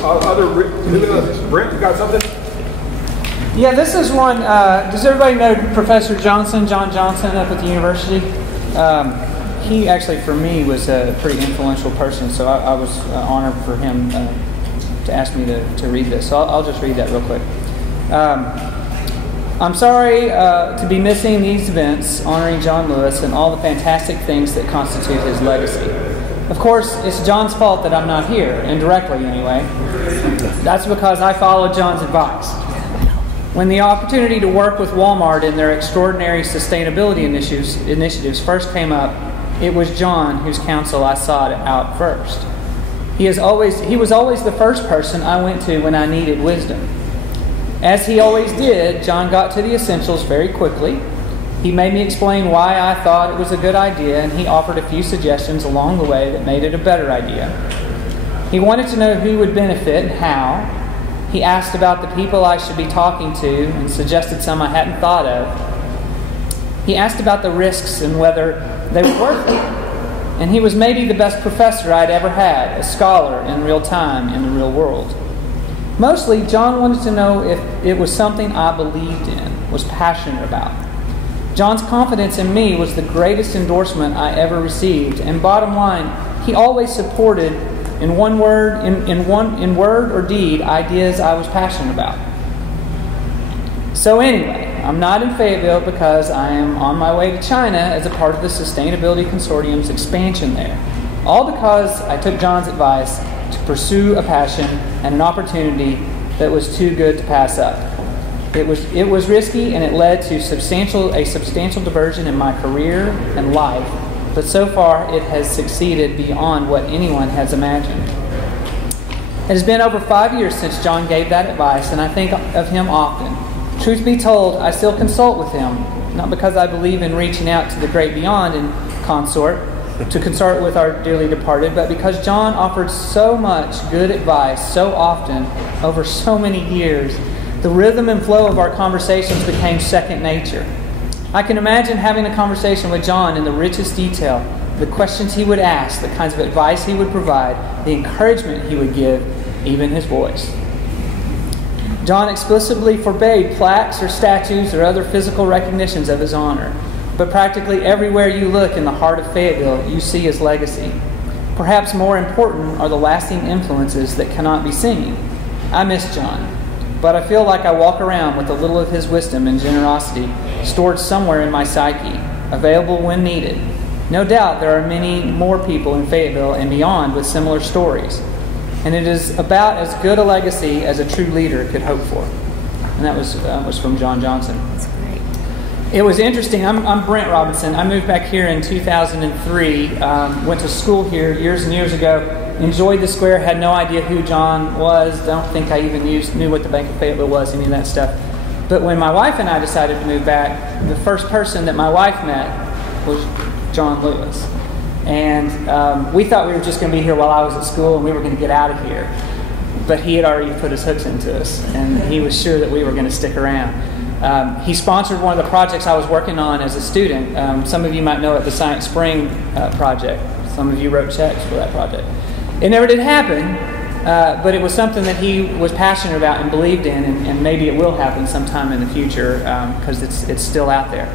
Brent, you got something? Yeah, this is one. Does everybody know Professor Johnson, Jon Johnson, up at the university? He actually, for me, was a pretty influential person, so I was honored for him to ask me to read this. So I'll just read that real quick. I'm sorry to be missing these events honoring John Lewis and all the fantastic things that constitute his legacy. Of course, it's John's fault that I'm not here, indirectly anyway. That's because I followed John's advice. When the opportunity to work with Walmart in their extraordinary sustainability initiatives first came up, it was John whose counsel I sought out first. He was always the first person I went to when I needed wisdom. As he always did, John got to the essentials very quickly. He made me explain why I thought it was a good idea, and he offered a few suggestions along the way that made it a better idea. He wanted to know who would benefit and how. He asked about the people I should be talking to and suggested some I hadn't thought of. He asked about the risks and whether they were worth it. And he was maybe the best professor I'd ever had, a scholar in real time in the real world. Mostly, John wanted to know if it was something I believed in, was passionate about. John's confidence in me was the greatest endorsement I ever received, and bottom line, he always supported in word or deed ideas I was passionate about. So anyway, I'm not in Fayetteville because I am on my way to China as a part of the Sustainability Consortium's expansion there. All because I took John's advice to pursue a passion and an opportunity that was too good to pass up. It was risky, and it led to a substantial diversion in my career and life, but so far it has succeeded beyond what anyone has imagined. It has been over 5 years since John gave that advice, and I think of him often. Truth be told, I still consult with him, not because I believe in reaching out to the great beyond and to consort with our dearly departed, but because John offered so much good advice so often over so many years. The rhythm and flow of our conversations became second nature. I can imagine having a conversation with John in the richest detail, the questions he would ask, the kinds of advice he would provide, the encouragement he would give, even his voice. John explicitly forbade plaques or statues or other physical recognitions of his honor, but practically everywhere you look in the heart of Fayetteville, you see his legacy. Perhaps more important are the lasting influences that cannot be seen. I miss John, but I feel like I walk around with a little of his wisdom and generosity stored somewhere in my psyche, available when needed. No doubt there are many more people in Fayetteville and beyond with similar stories, and it is about as good a legacy as a true leader could hope for. And that was from Jon Johnson. That's great. It was interesting. I'm Brent Robinson. I moved back here in 2003, went to school here years and years ago. Enjoyed the square, had no idea who John was. Don't think I even knew what the Bank of Fayetteville was, any of that stuff. But when my wife and I decided to move back, the first person that my wife met was John Lewis. And we thought we were just going to be here while I was at school and we were going to get out of here. But he had already put his hooks into us, and he was sure that we were going to stick around. He sponsored one of the projects I was working on as a student. Some of you might know it, the Science Spring project. Some of you wrote checks for that project. It never did happen, but it was something that he was passionate about and believed in, and maybe it will happen sometime in the future because it's still out there.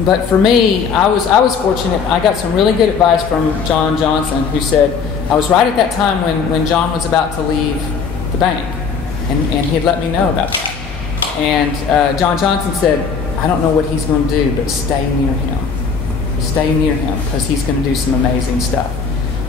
But for me, I was fortunate. I got some really good advice from Jon Johnson, who said, I was right at that time when John was about to leave the bank, and he had let me know about that. And Jon Johnson said, I don't know what he's going to do, but stay near him. Stay near him, because he's going to do some amazing stuff.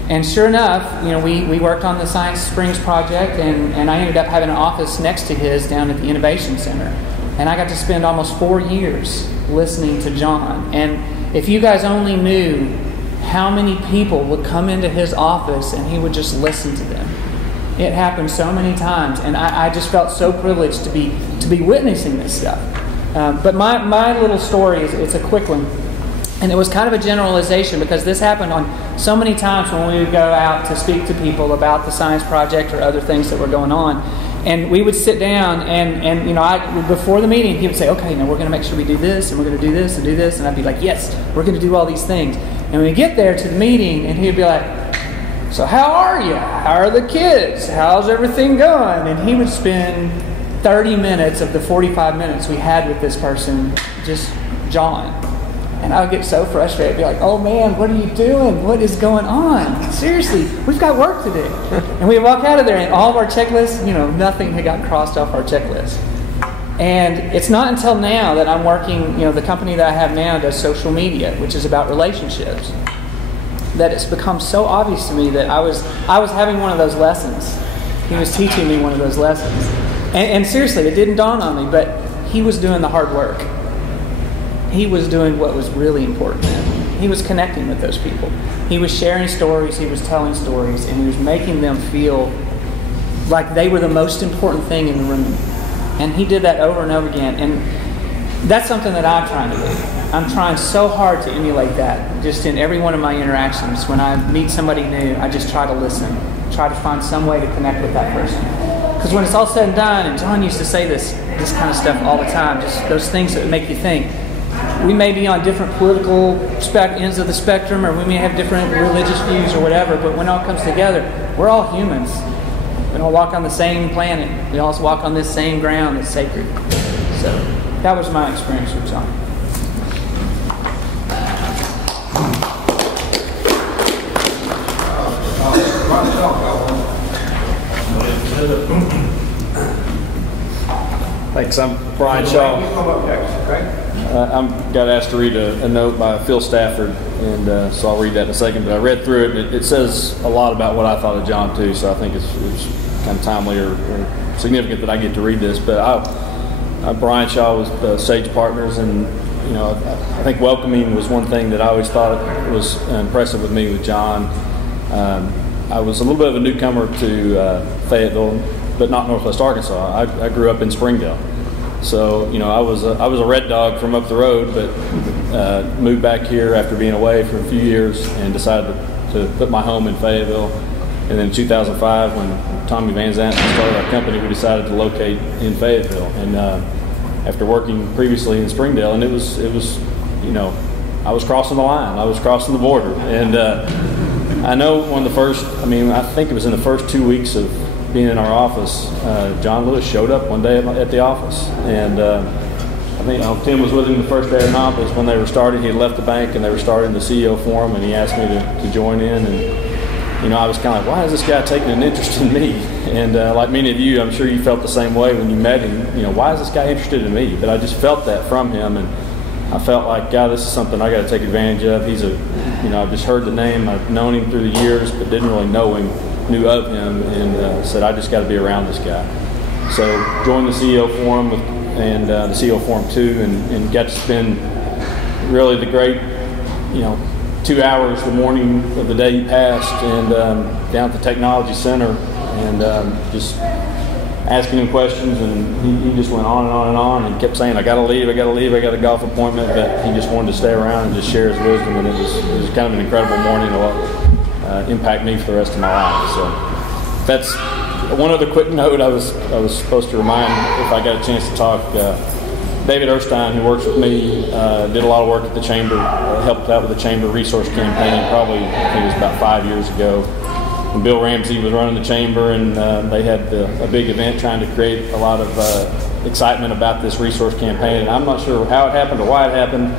And sure enough, we worked on the Science Springs project, and I ended up having an office next to his down at the Innovation Center. And I got to spend almost 4 years listening to John. And if you guys only knew how many people would come into his office and he would just listen to them. It happened so many times, and I just felt so privileged to be witnessing this stuff. But my little story it's a quick one. And it was kind of a generalization because this happened on so many times when we would go out to speak to people about the science project or other things that were going on. And we would sit down and before the meeting, he would say, okay, we're going to make sure we do this, and we're going to do this and do this. And I'd be like, yes, we're going to do all these things. And when we get there to the meeting, and he'd be like, So how are you? How are the kids? How's everything going? And he would spend 30 minutes of the 45 minutes we had with this person, just John. And I would get so frustrated, be like, oh man, what are you doing? What is going on? Seriously, we've got work to do. And we'd walk out of there and all of our checklists, nothing had got crossed off our checklist. And it's not until now that I'm working, the company that I have now does social media, which is about relationships, that it's become so obvious to me that I was having one of those lessons. He was teaching me one of those lessons. And seriously, it didn't dawn on me, but he was doing the hard work. He was doing what was really important to him. He was connecting with those people. He was sharing stories, he was telling stories, and he was making them feel like they were the most important thing in the room. And he did that over and over again. And that's something that I'm trying to do. I'm trying so hard to emulate that just in every one of my interactions. When I meet somebody new, I just try to listen, try to find some way to connect with that person. Because when it's all said and done, and John used to say this kind of stuff all the time, just those things that make you think. We may be on different political ends of the spectrum, or we may have different religious views or whatever, but when it all comes together, we're all humans. We all walk on the same planet. We all walk on this same ground that's sacred. So that was my experience with John. Thanks. I'm Brian Shaw. I got asked to read a note by Phil Stafford, and so I'll read that in a second. But I read through it, and it says a lot about what I thought of John too. So I think it's kind of timely or significant that I get to read this. But Brian Shaw was Sage Partners, and I think welcoming was one thing that I always thought was impressive with me with John. I was a little bit of a newcomer to Fayetteville, but not Northwest Arkansas. I grew up in Springdale. So, I was a red dog from up the road, but moved back here after being away for a few years and decided to put my home in Fayetteville. And then in 2005, when Tommy Van Zandt started our company, we decided to locate in Fayetteville. And after working previously in Springdale, and it was I was crossing the line. I was crossing the border. And I know one of the first, I think it was in the first 2 weeks of being in our office, John Lewis showed up one day at the office, and I think Tim was with him the first day or not, but when they were starting, he had left the bank and they were starting the CEO forum, and he asked me to join in, and I was kind of like, why is this guy taking an interest in me? And like many of you, I'm sure you felt the same way when you met him. Why is this guy interested in me? But I just felt that from him, and I felt like, God, this is something I got to take advantage of. He's I've just heard the name, I've known him through the years, but didn't really know him. Knew of him, and said, I just got to be around this guy. So joined the CEO Forum and the CEO Forum 2, and got to spend really the great 2 hours the morning of the day he passed, and down at the Technology Center, and just asking him questions, and he just went on and on and on, and kept saying, I got to leave, I got a golf appointment, but he just wanted to stay around and just share his wisdom, and it was kind of an incredible morning. Impact me for the rest of my life. So that's one other quick note I was supposed to remind if I got a chance to talk. David Erstein, who works with me, did a lot of work at the Chamber, helped out with the Chamber resource campaign probably, I think it was about 5 years ago. And Bill Ramsey was running the Chamber, and they had a big event trying to create a lot of excitement about this resource campaign. And I'm not sure how it happened or why it happened.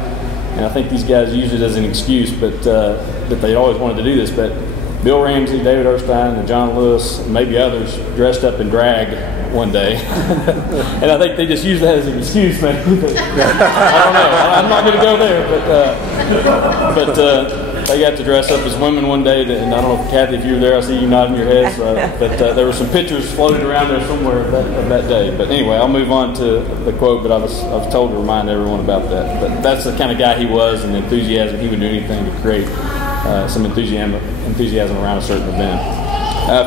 And I think these guys use it as an excuse, but that they always wanted to do this. But Bill Ramsey, David Erstein, and John Lewis, and maybe others, dressed up in drag one day. And I think they just use that as an excuse, man. I don't know. I'm not going to go there. But they got to dress up as women one day. And I don't know, Kathy, if you were there, I see you nodding your heads. But there were some pictures floated around there somewhere of that day. But anyway, I'll move on to the quote, but I was told to remind everyone about that. But that's the kind of guy he was, and the enthusiasm. He would do anything to create some enthusiasm around a certain event.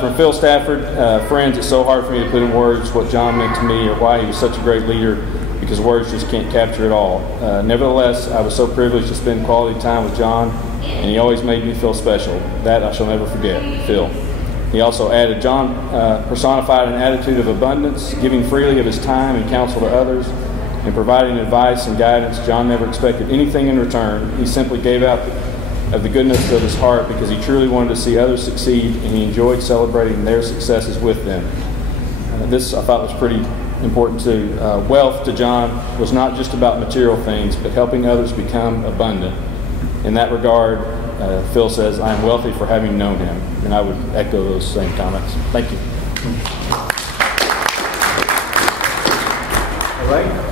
From Phil Stafford, friends, it's so hard for me to put in words what John meant to me or why he was such a great leader, because words just can't capture it all. Nevertheless, I was so privileged to spend quality time with John, and he always made me feel special. That I shall never forget, Phil. He also added, John personified an attitude of abundance, giving freely of his time and counsel to others, and providing advice and guidance. John never expected anything in return. He simply gave out of the goodness of his heart because he truly wanted to see others succeed and he enjoyed celebrating their successes with them. This I thought was pretty important too. Wealth to Jon was not just about material things, but helping others become abundant. In that regard, Phil says, I am wealthy for having known him. And I would echo those same comments. Thank you.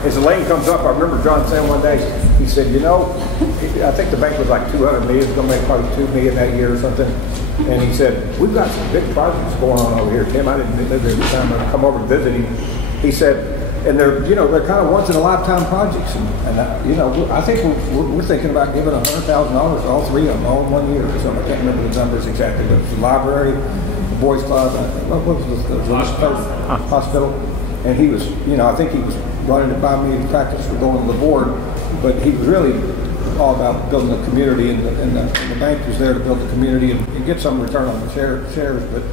As Elaine comes up, I remember Jon saying one day, he said, you know, I think the bank was like $200 million, it was going to make probably $2 million that year or something. And he said, we've got some big projects going on over here, Tim. I didn't live there at the time. I come over to visit him. He said, and they're kind of once in a lifetime projects. And I think we're thinking about giving $100,000 to all three of them all in 1 year or something. I can't remember the numbers exactly, but it was the library, the boys club, what was the hospital. And he was, I think he was running it by me in practice for going to the board, but he was really all about building the community, and the bank was there to build the community and get some return on the shares, but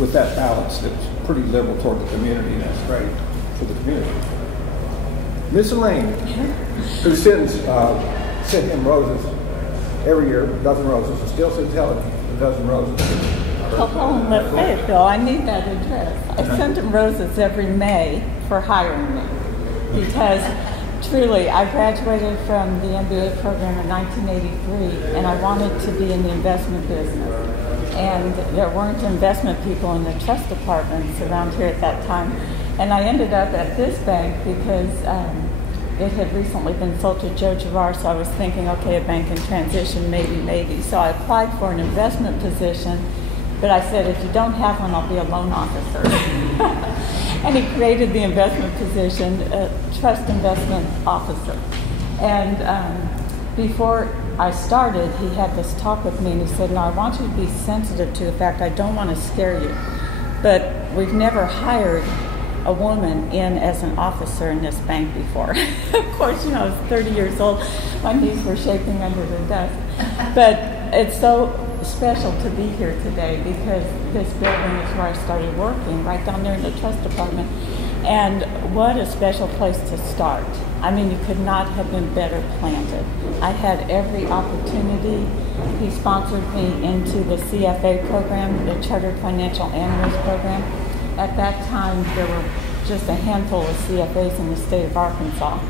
with that balance, it was pretty liberal toward the community, and that's great for the community. Miss Elaine, who sends him roses every year, a dozen roses, and still sends Helen a dozen roses. Oh, let's say it, Bill. I need that address. I sent him roses every May for hiring me because truly I graduated from the MBA program in 1983 and I wanted to be in the investment business. And there weren't investment people in the trust departments around here at that time. And I ended up at this bank because it had recently been sold to Joe Girard, so I was thinking, okay, a bank in transition, maybe. So I applied for an investment position. But I said, if you don't have one, I'll be a loan officer. And he created the investment position, trust investment officer. And before I started, he had this talk with me, and he said, no, I want you to be sensitive to the fact I don't want to scare you. But we've never hired a woman in as an officer in this bank before. Of course, I was 30 years old. My knees were shaking under the desk. But it's so special to be here today because this building is where I started working, right down there in the trust department. And what a special place to start. I mean, you could not have been better planted. I had every opportunity. He sponsored me into the CFA program, the Chartered Financial Analyst program. At that time, there were just a handful of CFAs in the state of Arkansas.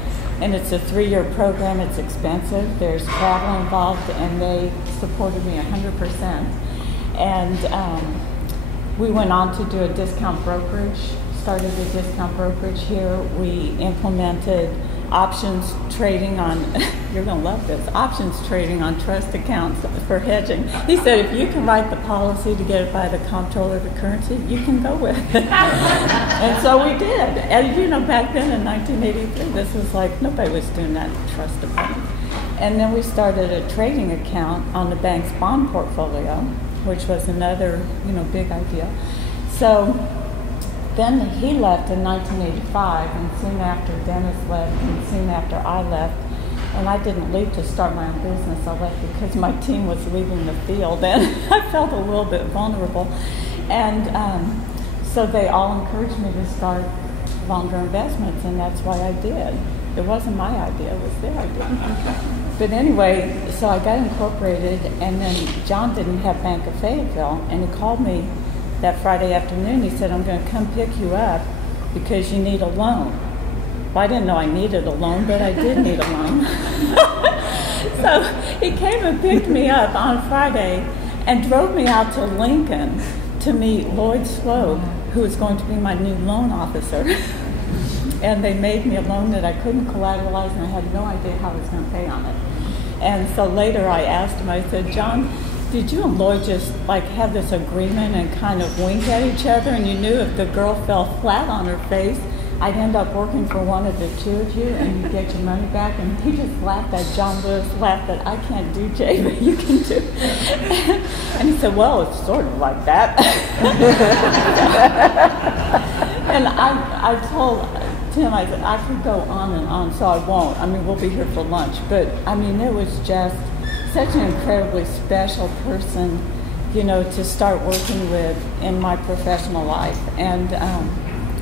And it's a 3-year program. It's expensive. There's travel involved, and they supported me 100%. And we went on to do a discount brokerage, started a discount brokerage here. We implemented options trading on, you're going to love this, options trading on trust accounts for hedging. He said, if you can write the policy to get it by the comptroller of the currency, you can go with it. And so we did. And back then in 1983, this was like, nobody was doing that in the trust department. And then we started a trading account on the bank's bond portfolio, which was another, big idea. So then he left in 1985, and soon after Dennis left, and soon after I left. And I didn't leave to start my own business. I left because my team was leaving the field, and I felt a little bit vulnerable. And so they all encouraged me to start longer investments, and that's why I did. It wasn't my idea, it was their idea. But anyway, so I got incorporated, and then Jon didn't have Bank of Fayetteville, and he called me that Friday afternoon. He said, I'm going to come pick you up because you need a loan. Well, I didn't know I needed a loan, but I did need a loan. So he came and picked me up on Friday and drove me out to Lincoln to meet Lloyd Swope, who was going to be my new loan officer. And they made me a loan that I couldn't collateralize, and I had no idea how I was going to pay on it. And so later I asked him, I said, Jon, did you and Lloyd just have this agreement and kind of wink at each other, and you knew if the girl fell flat on her face, I'd end up working for one of the two of you and you'd get your money back? And he just laughed, that John Lewis laughed, that I can't do, Jay, but you can do. And he said, well, it's sort of like that. And I told Tim, I said, I could go on and on, so I won't. I mean, we'll be here for lunch. But, I mean, it was just such an incredibly special person, to start working with in my professional life. And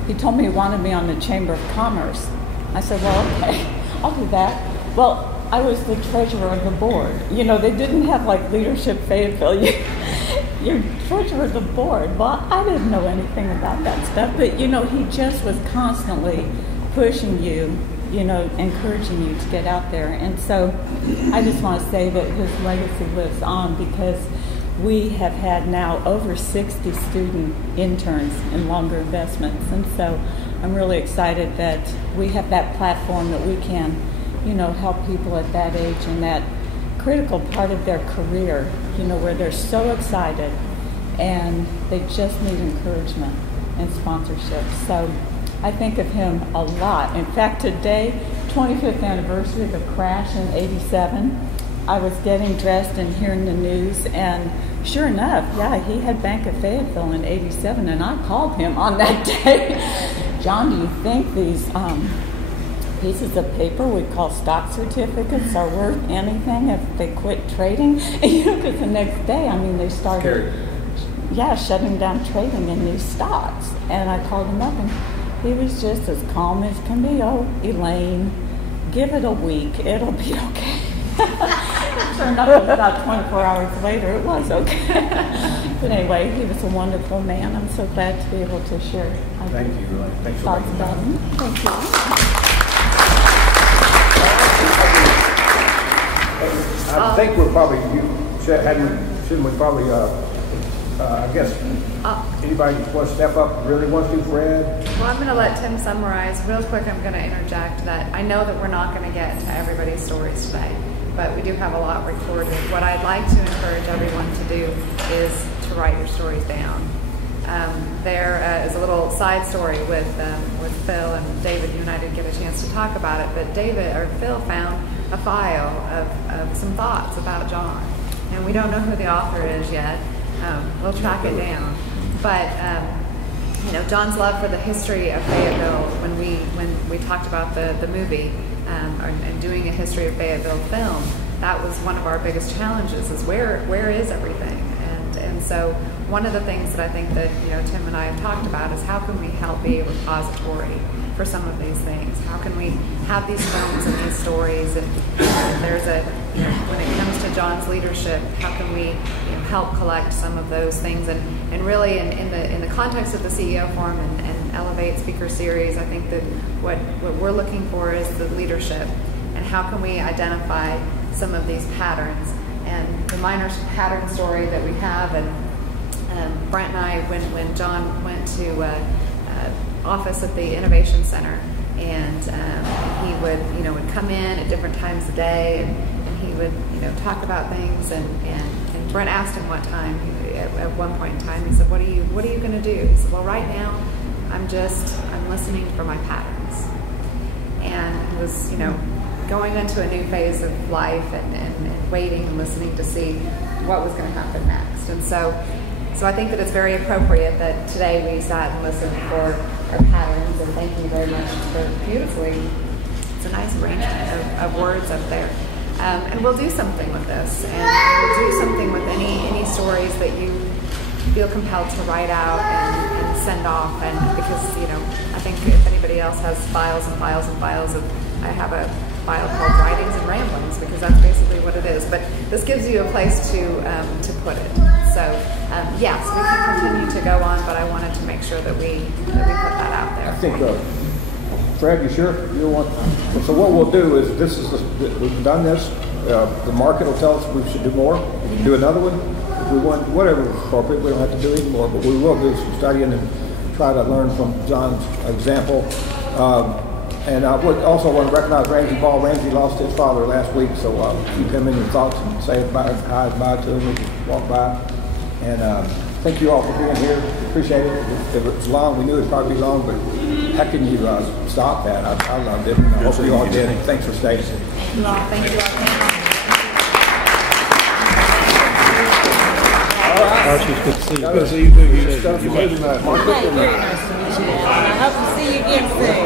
he told me he wanted me on the Chamber of Commerce. I said, well, okay, I'll do that. Well, I was the treasurer of the board. You know, they didn't have like leadership Fayetteville. You're treasurer of the board. Well, I didn't know anything about that stuff, but you know, he just was constantly pushing you, you know, encouraging you to get out there. And so I just want to say that his legacy lives on, because we have had now over 60 student interns in longer investments. And so I'm really excited that we have that platform that we can, you know, help people at that age and that critical part of their career, you know, where they're so excited and they just need encouragement and sponsorship. So I think of him a lot. In fact, today, 25th anniversary of the crash in '87, I was getting dressed and hearing the news, and sure enough, yeah, he had Bank of Fayetteville in '87, and I called him on that day. John, do you think these pieces of paper we call stock certificates are worth anything if they quit trading? You know, because the next day, I mean, they started, shutting down trading in these stocks. And I called him up, and he was just as calm as can be. Oh, Elaine, give it a week, it'll be okay. Sure enough, about 24 hours later, it was okay. But anyway, he was a wonderful man. I'm so glad to be able to share Thank you, really. Thanks for thoughts bringing about that. him. Thank you. I think we're probably, shouldn't we probably, I guess, anybody wants to step up, really wants to, Fred? Well, I'm going to let Tim summarize. Real quick, I'm going to interject that I know that we're not going to get to everybody's stories today, but we do have a lot recorded. What I'd like to encourage everyone to do is to write your stories down. There is a little side story with Phil and David. You and I didn't get a chance to talk about it, but Phil found a file of some thoughts about Jon, and we don't know who the author is yet. We'll track it down, but you know, Jon's love for the history of Fayetteville. When we talked about the movie and doing a history of Fayetteville film, that was one of our biggest challenges: is where is everything? And so one of the things that I think that, you know, Tim and I have talked about is how can we help be a repository for some of these things? How can we have these films and these stories? And there's when it comes to Jon's leadership, how can we, you know, help collect some of those things? And really in the context of the CEO Forum and Elevate Speaker Series, I think that what we're looking for is the leadership, and how can we identify some of these patterns. And the minor pattern story that we have, and Brent and I, when Jon went to office at the Innovation Center, and he would come in at different times of day, and he would, you know, talk about things, and Brent asked him one time, at one point in time, he said, what are you going to do? He said, well, right now I'm listening for my patterns. And he was, you know, going into a new phase of life and waiting and listening to see what was going to happen next. And so I think that it's very appropriate that today we sat and listened for our patterns, and thank you very much for beautifully, it's a nice arrangement of words up there. And we'll do something with this, and we'll do something with any stories that you feel compelled to write out and send off. And because, you know, I think if anybody else has files and files and files of, I have a file called Writings and Ramblings, because that's basically what it is. But this gives you a place to put it. So yes, we can continue to go on, but I wanted to make sure that we put that out there. I think, Fred, you sure? You want? So what we'll do is, we've done this. The market will tell us we should do more. We can do another one if we want, whatever is appropriate. We don't have to do any more, but we will do some studying and try to learn from Jon's example. And I would also want to recognize Ramsey Ball. Ramsey lost his father last week, so keep him in your thoughts and say hi to him. We can walk by. And thank you all for being here. Appreciate it. If it was long, we knew it would probably be long, but how can you stop that? I loved it. I hope you all did. Thanks for staying. Thank you all. Archie, it's good to see you. Good to see you. You Very nice to meet you. I hope to see you again soon.